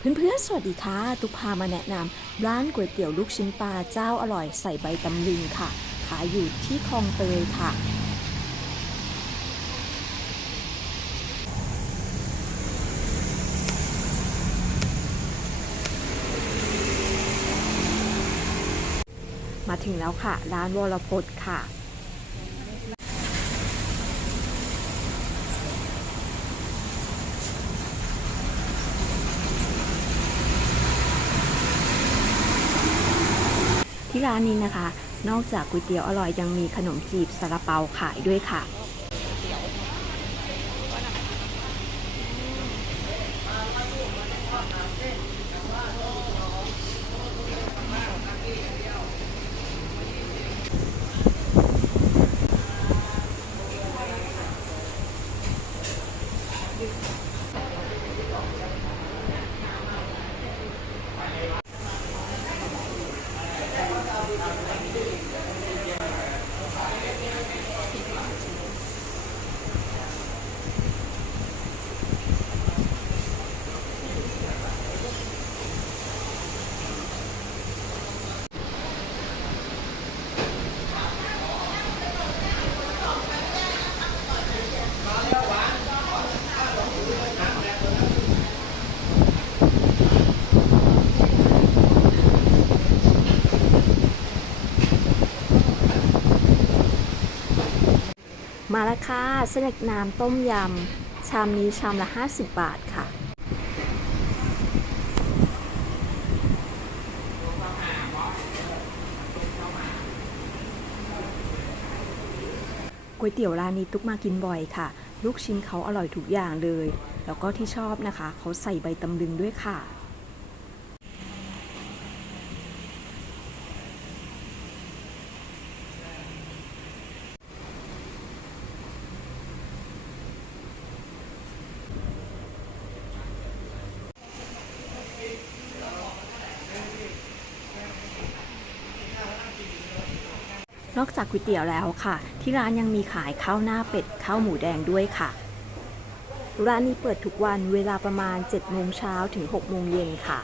เพื่อนๆ สวัสดีค่ะ ตุกพามาแนะนำร้านก๋วยเตี๋ยวลูกชิ้นปลาเจ้าอร่อยใส่ใบตำลึงค่ะ ขายอยู่ที่คลองเตยค่ะ มาถึงแล้วค่ะ ร้านวรพจน์ค่ะ ที่ร้านนี้นะคะ นอกจากก๋วยเตี๋ยวอร่อยยังมีขนมจีบซาลาเปาขายด้วยค่ะ มาแล้วค่ะเส้นเล็กน้ำต้มยำ ชามนี้ชามละ 50 บาทค่ะ ก๋วยเตี๋ยวร้านนี้ตุ๊กมากินบ่อยค่ะ ลูกชิ้นเขาอร่อยทุกอย่างเลย แล้วก็ที่ชอบนะคะ เขาใส่ใบตำลึงด้วยค่ะ นอกจากก๋วยเตี๋ยวแล้วค่ะ ที่ร้านยังมีขายข้าวหน้าเป็ดข้าวหมูแดงด้วยค่ะ ร้านนี้เปิดทุกวันเวลาประมาณ7โมงเช้าถึง6โมงเย็นค่ะ